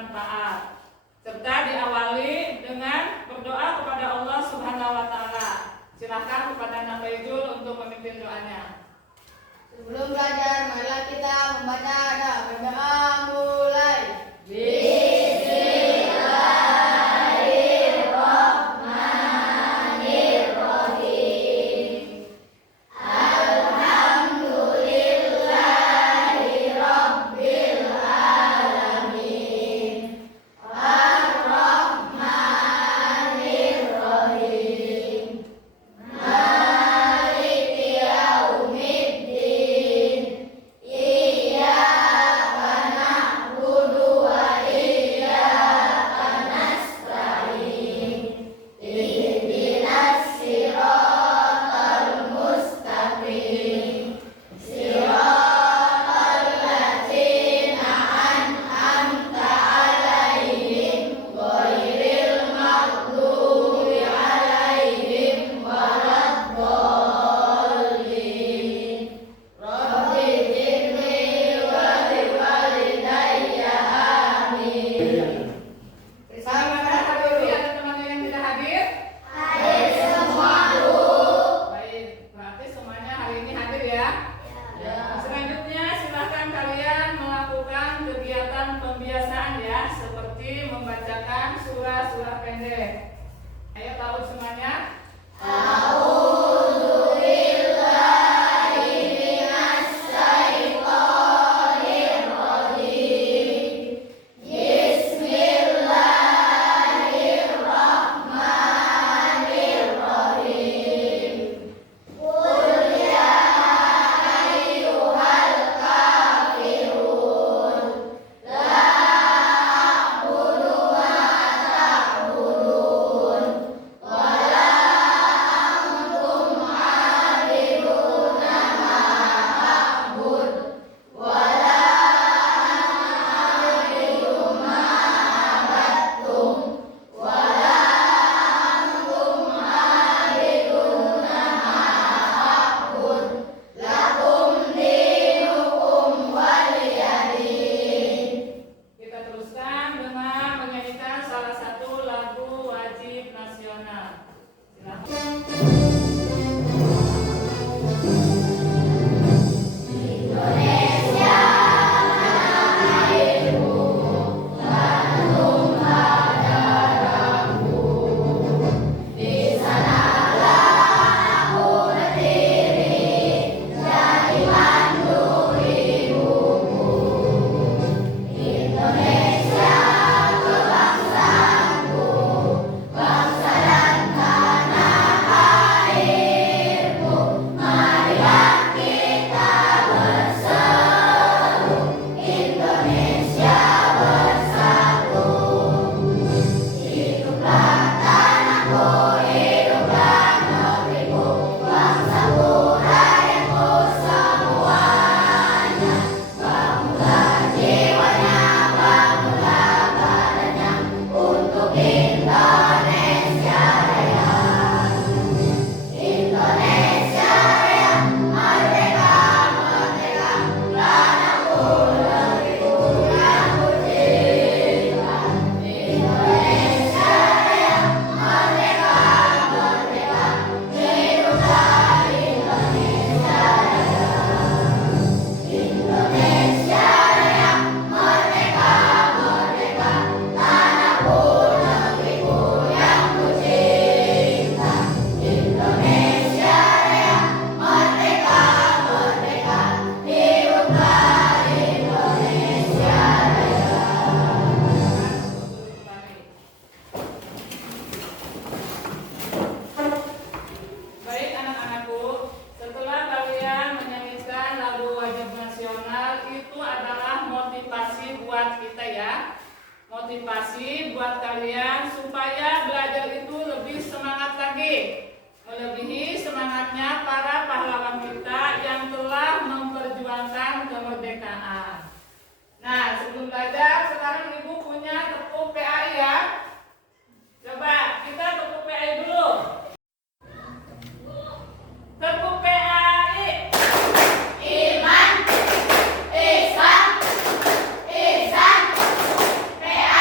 bermanfaat, serta diawali dengan berdoa kepada Allah Subhanahu wa Ta'ala. Silakan kepada Nak Baijul untuk memimpin doanya. Sebelum belajar, marilah kita membaca dan berdoa. Mulai. Surah-surah pendek. Ayo tahu semuanya? Motivasi buat kalian supaya belajar itu lebih semangat lagi, melebihi semangatnya para pahlawan kita yang telah memperjuangkan kemerdekaan. Nah, sebelum belajar, sekarang Ibu punya tepuk PAI ya. Coba kita tepuk PAI dulu. Tepuk PAI. Iman, Ihsan, Ihsan, PAI.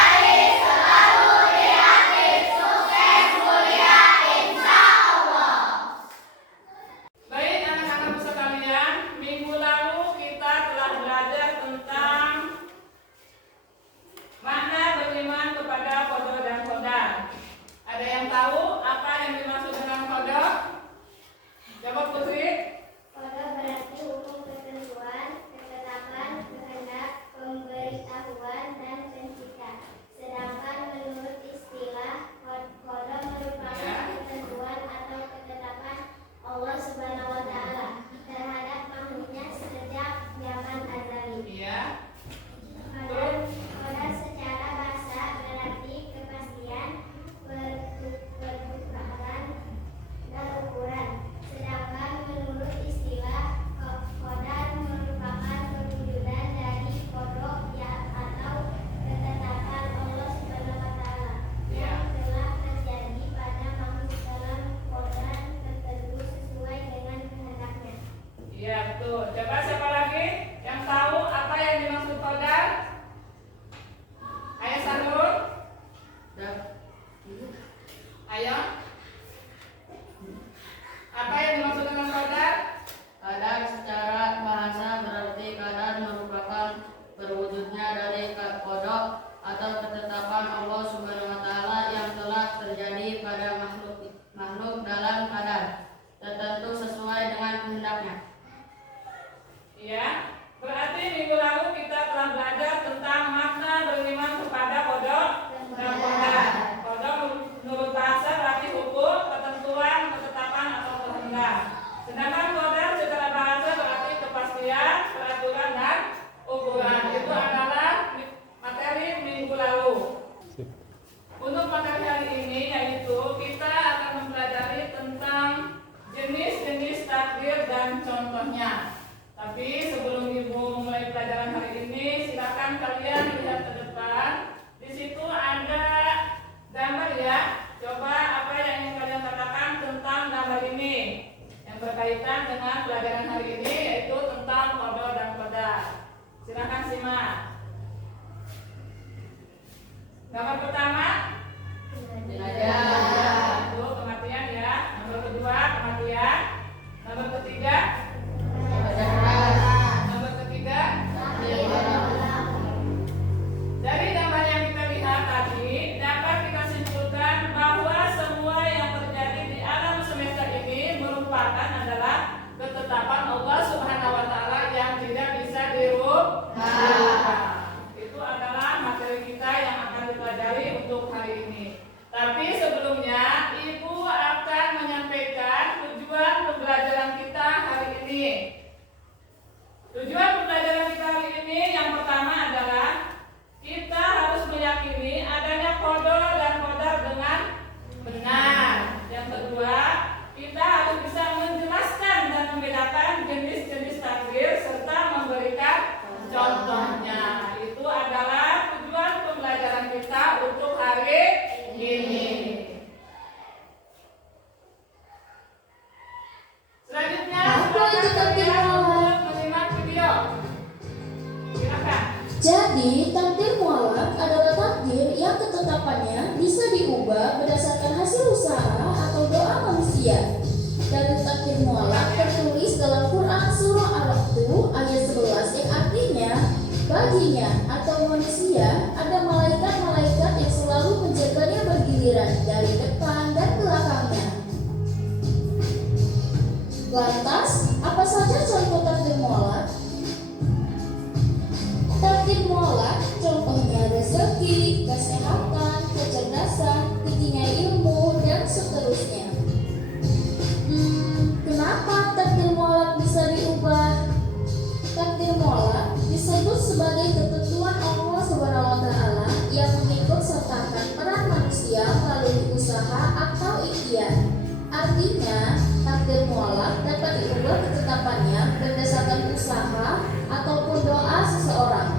Jadi, takdir mualaf adalah takdir yang ketetapannya bisa diubah berdasarkan hasil usaha atau doa manusia. Dalil takdir mualaf tertulis dalam Quran surah Ar-Ra'd ayat 11 yang artinya baginya atau manusia ada malaikat-malaikat yang selalu menjaganya bergiliran dari depan dan belakangnya. Lantas, apa saja contoh takdir mualaf? Takdir mualaf contohnya rezeki, kesehatan, kecerdasan, tingginya ilmu, dan seterusnya. Kenapa takdir mualaf bisa diubah? Takdir mualaf disebut sebagai ketentuan Allah Subhanahu wa Ta'ala yang mengikut sertakan peran manusia melalui usaha atau ikhtiar. Artinya, takdir mualaf dapat diubah ketetapannya berdasarkan usaha ataupun doa seseorang.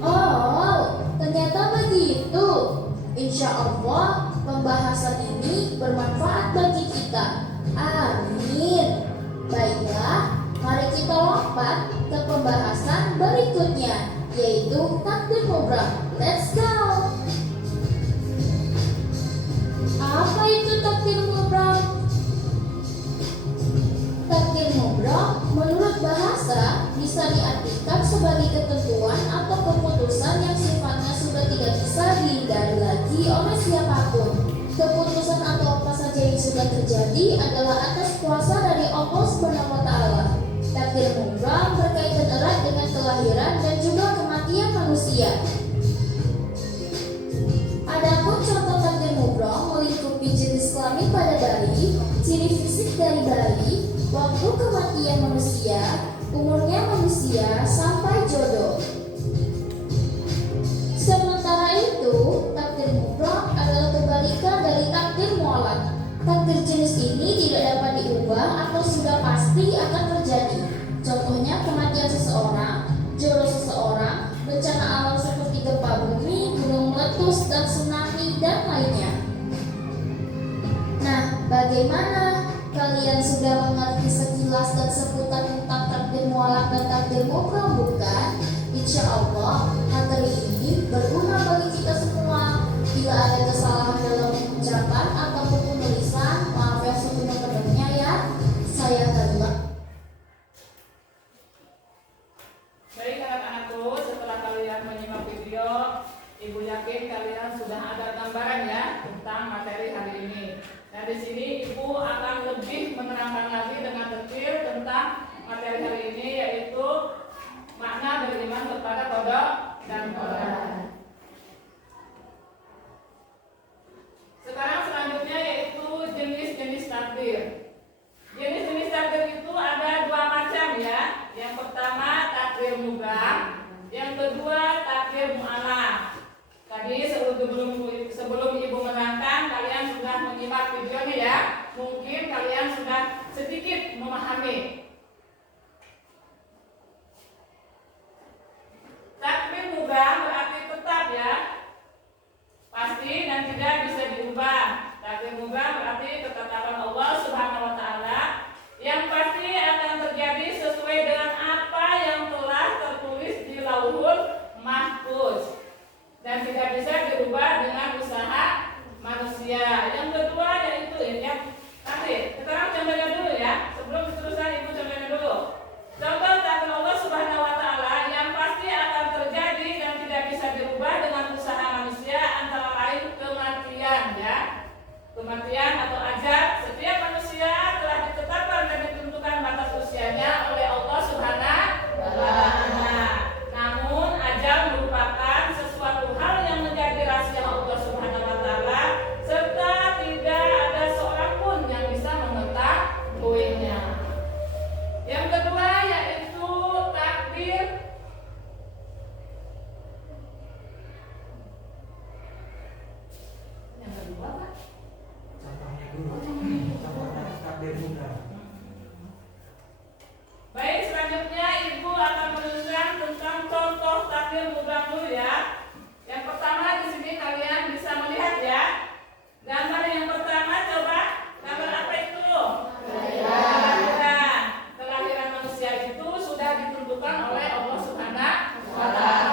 Oh, ternyata begitu. Insya Allah, pembahasan ini bermanfaat bagi kita. Amin. Baiklah, mari kita lompat ke pembahasan berikutnya, yaitu takdir mubram. Let's go. Apa itu takdir mubram? Takdir mubram menurut bahasa bisa diartikan sebagai ketentuan atau keputusan yang sifatnya sudah tidak bisa dihindari lagi oleh siapapun. Keputusan atau apa saja yang sudah terjadi adalah atas kuasa dari Allah Subhanahu wa Ta'ala. Takdir mubram berkaitan erat dengan kelahiran dan juga kematian manusia. Adapun contoh takdir mubram melingkupi jenis kelamin pada bayi, ciri fisik dari bayi, waktu kematian manusia, umurnya manusia, sampai jodoh. Sementara itu, takdir mubram adalah kebalikan dari takdir mualaf. Takdir jenis ini tidak dapat diubah atau sudah pasti akan terjadi. Contohnya kematian seseorang, jodoh seseorang, bencana alam seperti gempa bumi, gunung meletus, dan tsunami, dan lainnya. Nah, bagaimana? Kalian sudah mengerti sekilas dan seputar tentang takdir mualaf dan takdir mubram, bukan? Insya Allah, materi ini berguna bagi kita semua. Bila ada kesalahan dalam ucapan ataupun penulisan, maaf yang sepenuh-penuhnya ya. Saya Hadla. Baik anak-anakku, setelah kalian menyimak video, Ibu yakin kalian sudah ada gambaran ya tentang materi hari ini. Nah, di sini Ibu akan lebih menerangkan lagi dengan detail tentang materi hari ini, yaitu makna beriman kepada qada dan qadar. Sekarang selanjutnya yaitu jenis-jenis takdir. Jenis-jenis takdir itu ada dua macam ya. Yang pertama takdir mubram, yang kedua takdir mu'alaf. Tadi sebelum Ibu menerangkan, kalian sudah menyimak videonya ya. Mungkin kalian sudah sedikit memahami. Takdir mubram berarti tetap ya, pasti dan tidak bisa diubah. Takdir mubram berarti ketetapan Allah Subhanahu wa Ta'ala yang pasti akan terjadi sesuai dengan apa yang telah tertulis di Lauhul Mahfuz dan tidak bisa dirubah dengan usaha manusia. Yang kedua yaitu yang tadi. Sekarang contohnya dulu ya. Sebelum diteruskan Ibu contohnya dulu. Contoh takdir Allah Subhanahu wa Ta'ala yang pasti akan terjadi dan tidak bisa dirubah dengan usaha manusia, antara lain kematian ya. Kematian atau ajal. Setiap manusia telah ditetapkan dan ditentukan batas usianya oleh Allah Subhanahu wa Ta'ala. Namun ajal merupakan sesuatu hal yang menjadi rahasia Allah Subhanahu wa Ta'ala, serta tidak ada seorang pun yang bisa mengetahuinya. Yang kedua yaitu takdir yang kedua Pak? Contohnya dulu. Contohnya takdir mubram. Baik, selanjutnya Ibu akan menuliskan tentang contoh takdir mubram dulu ya. Yang pertama di sini kalian bisa melihat ya. Gambar yang pertama coba, gambar apa itu? Kelahiran. Kelahiran manusia itu sudah ditentukan oleh Allah Subhanahu wa Ta'ala.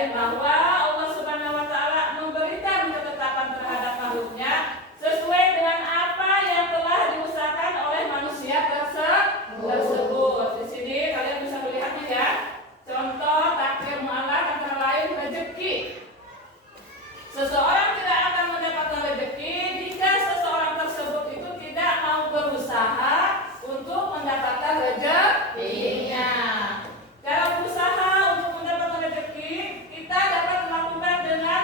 lain bahwa Allah Subhanahu wa taala memberikan ketetapan terhadap makhluknya sesuai dengan apa yang telah diusahakan oleh manusia tersebut. Di sini kalian bisa melihatnya ya. Contoh takdir mu'allaq antara lain rezeki. Seseorang tidak akan mendapatkan rezeki jika seseorang tersebut itu tidak mau berusaha untuk mendapatkan rezekinya. Cara berusaha untuk mendapatkan rezeki kita dapat melakukan dengan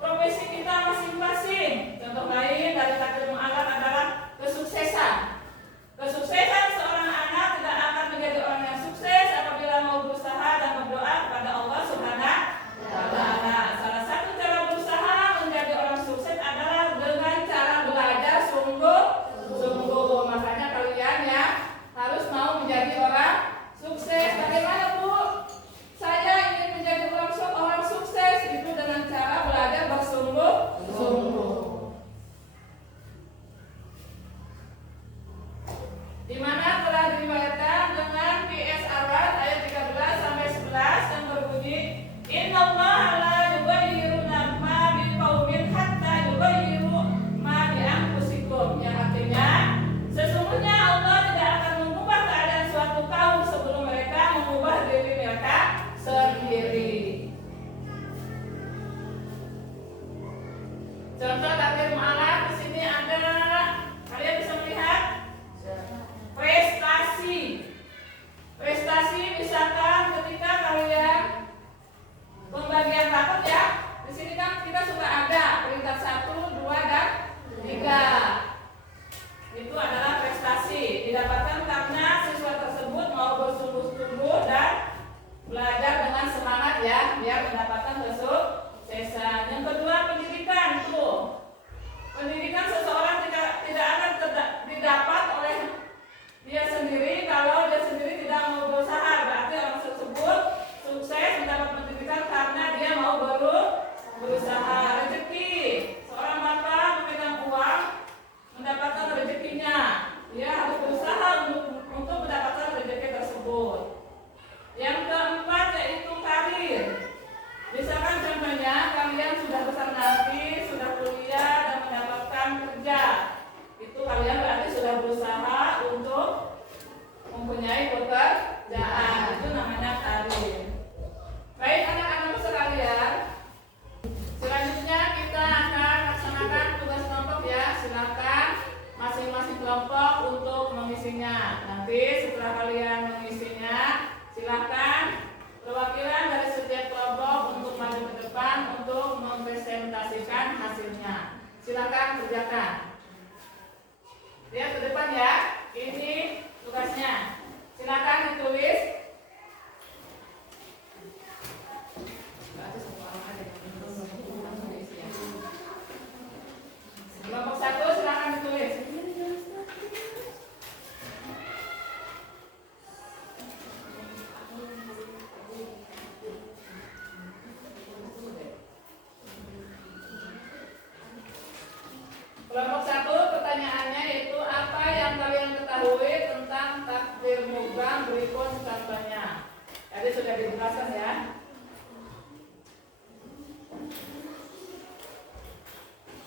profesi kita masing-masing. Contoh lain dari takdir mu'allaq adalah kesuksesan. Kesuksesan seorang anak tidak akan menjadi orang yang sukses apabila mau berusaha dan berdoa kepada Allah Subhanahu wa taala. Salah satu cara berusaha menjadi orang sukses adalah dengan cara belajar sungguh-sungguh. Makanya kalian ya harus mau menjadi orang sukses. Bagaimana Bu? Saya ingin menjadi orang sukses itu dengan cara belajar bersungguh-sungguh. Di mana telah diriwayatkan dengan PS Arad ayat 13 sampai 11 yang berbunyi Innallaha la yughayyiru ma biqaumin hatta yughayyiru ma bi anfusikum, yang artinya sesungguhnya Allah tidak akan mengubah keadaan suatu kaum sebelum mereka mengubah diri mereka sendiri. Contoh takdir mu'allaq di sini ada, kalian bisa melihat prestasi. Prestasi misalkan ketika kalian pembagian rapot ya, di sini kan kita suka ada peringkat 1, 2, dan 3. Itu adalah prestasi didapatkan karena siswa tersebut mau bersungguh-sungguh dan belajar dengan semangat ya, biar mendapatkan kesuksesan. Yang kedua pendidikan tuh. Pendidikan seseorang tidak akan didapat oleh dia sendiri kalau dia sendiri tidak mau berusaha. Berarti orang tersebut sukses mendapat pendidikan karena dia mau berusaha. Rezeki, seorang bapak memegang uang mendapatkan rezekinya, dia harus berusaha untuk mendapatkan rezeki tersebut. Yang keempat yaitu karir. Misalkan contohnya kalian sudah besar nanti, sudah kuliah dan mendapatkan kerja, itu kalian berarti sudah berusaha untuk mempunyai pekerjaan. Itu namanya karir. Baik anak-anak sekalian, selanjutnya kita akan laksanakan tugas kelompok ya. Silakan masing-masing kelompok untuk mengisinya. Nanti setelah kalian mengisinya, silakan perwakilan dari setiap kelompok untuk maju ke depan untuk mempresentasikan hasilnya. Silakan kerjakan. Lihat ke depan ya. Ini tugasnya. Silakan ditulis. Kelompok 1 silakan ditulis. Kelompok 1 pertanyaannya yaitu apa yang kalian ketahui tentang takdir mubham, berikut contohnya. Tadi sudah dijelaskan ya.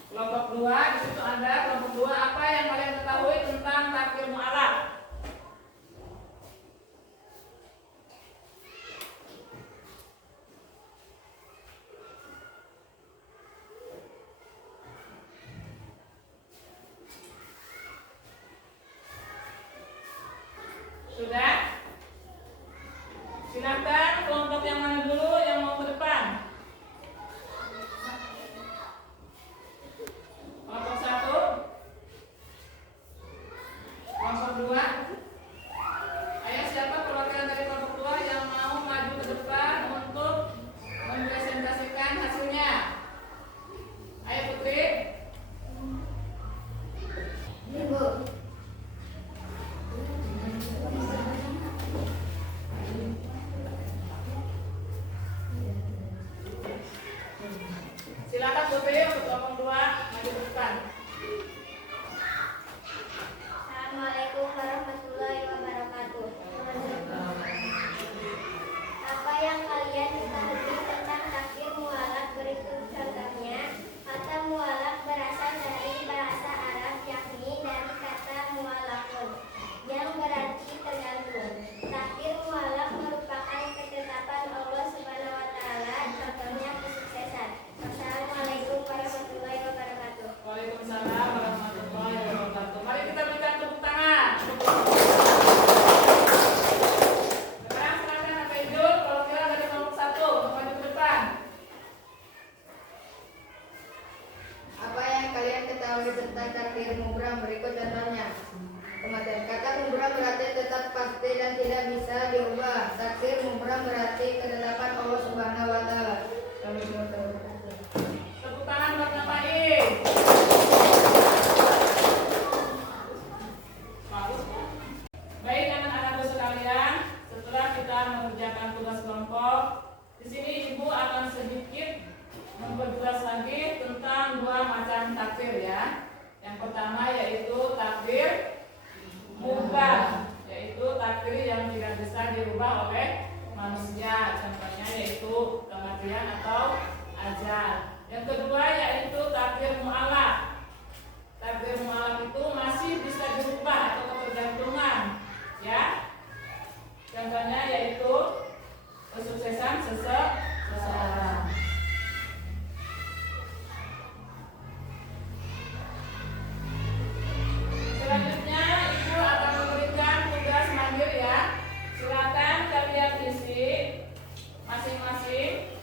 Kelompok 2 di situ ada kelompok 2 apa yang kalian ketahui tentang takdir mu'allaq. Sudah? Silakan kelompok yang mana dulu yang mau ke depan? Kelompok 1, kelompok 2. Ayo siapa perwakilan dari kelompok 2 yang mau maju ke depan untuk mempresentasikan hasilnya? Ayo Putri. Ibu. Silakan Putri untuk kelompok 2 maju ke depan. Assalamualaikum warahmatullahi wabarakatuh. Apa yang kalian ketahui tentang takdir tentang takdir mubram. Berikut contohnya. Kemudian kata mubram berarti tetap pasti dan tidak bisa diubah. Takdir mubram berarti ketetapan Allah Subhanahu wa taala. Tepuk tangan buat Napain. Baik anak-anakku sekalian, setelah kita mengerjakan tugas kelompok, di sini ibu akan sedikit memperjelas lagi tentang dua macam takdir ya. Yang pertama yaitu takdir mubah, yaitu takdir yang tidak bisa dirubah oleh manusia. Contohnya yaitu kematian atau ajal. Yang kedua yaitu takdir mu'alaq. Takdir mu'alaq itu masih bisa dirubah atau ketergantungan, ya. Contohnya yaitu kesuksesan seseorang. Selanjutnya ibu akan memberikan tugas mandiri ya. Silakan kalian isi masing-masing.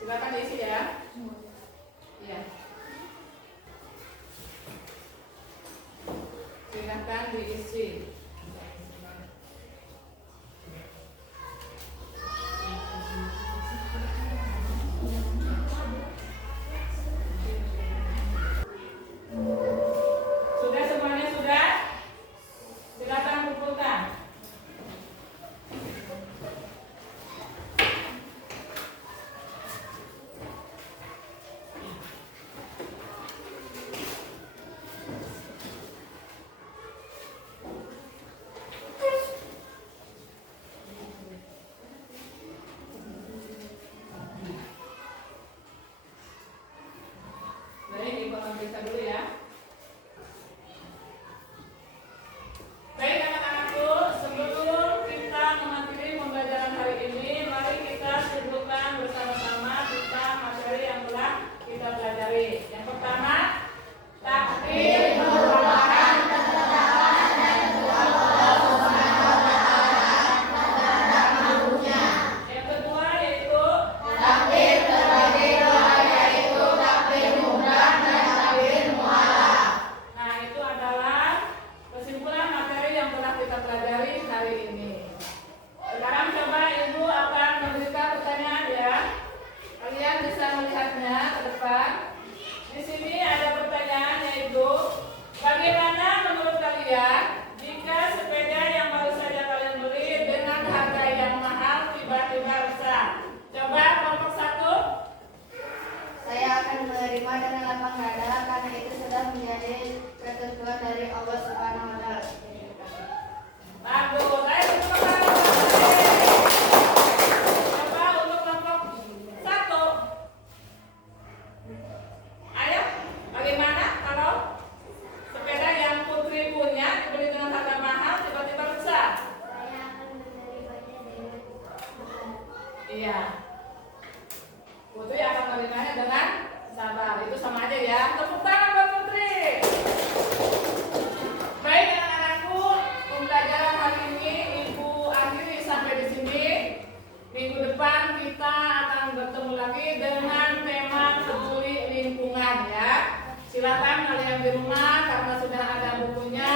Silakan diisi ya. Iya. Silakan diisi. Sudah semuanya sudah? Silakan kumpulkan. Baik, ibu akan periksa dulu ya. Baik anak-anakku, sebelum kita mengakhiri pembelajaran hari ini, mari kita sebutkan bersama-sama tentang materi yang telah kita pelajari. Yang pertama, takdir merupakan ketetapan dan Allah Subhanahu wa taala makhluknya. Yang kedua yaitu takdir terbagi dua, yaitu takdir mubram dan takdir mu'alaq. Nah, itu adalah kesimpulan materi yang telah kita pelajari hari ini. Sekarang coba ibu akan memberikan pertanyaan ya. Kalian bisa melihatnya ke depan. Di sini ada pertanyaan yaitu, bagaimana menurut kalian jika sepeda yang baru saja kalian beli dengan harga yang mahal tiba-tiba rusak? Coba kelompok satu. Saya akan menerima dengan lapang dada karena itu sudah menjadi ketentuan dari Allah Subhanahu wa taala. Bagus. Ayo tepuk tangan. Coba untuk kelompok satu. Ayo, bagaimana kalau sepeda yang Putri punya dibeli dengan harga mahal tiba-tiba rusak? Saya akan menerimanya dengan sabar. Iya. Putri akan menerimanya dengan sabar. Itu sama aja ya. Tepuk tangan buat Putri. Baik anak-anakku, pembelajaran hari ini ibu akhiri sampai di sini. Minggu depan kita akan bertemu lagi dengan tema peduli lingkungan ya. Silakan kalian di rumah karena sudah ada bukunya,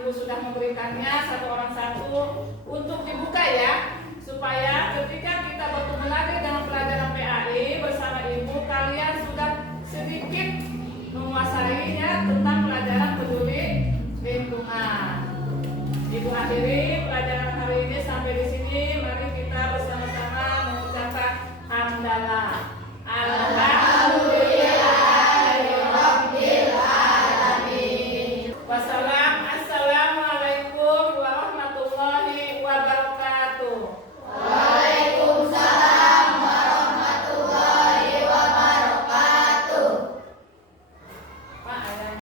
ibu sudah memberikannya satu orang satu untuk dibuka ya, supaya ketika kita bertemu lagi dengan pelajaran PAI bersama ibu, kalian sudah sedikit menguasai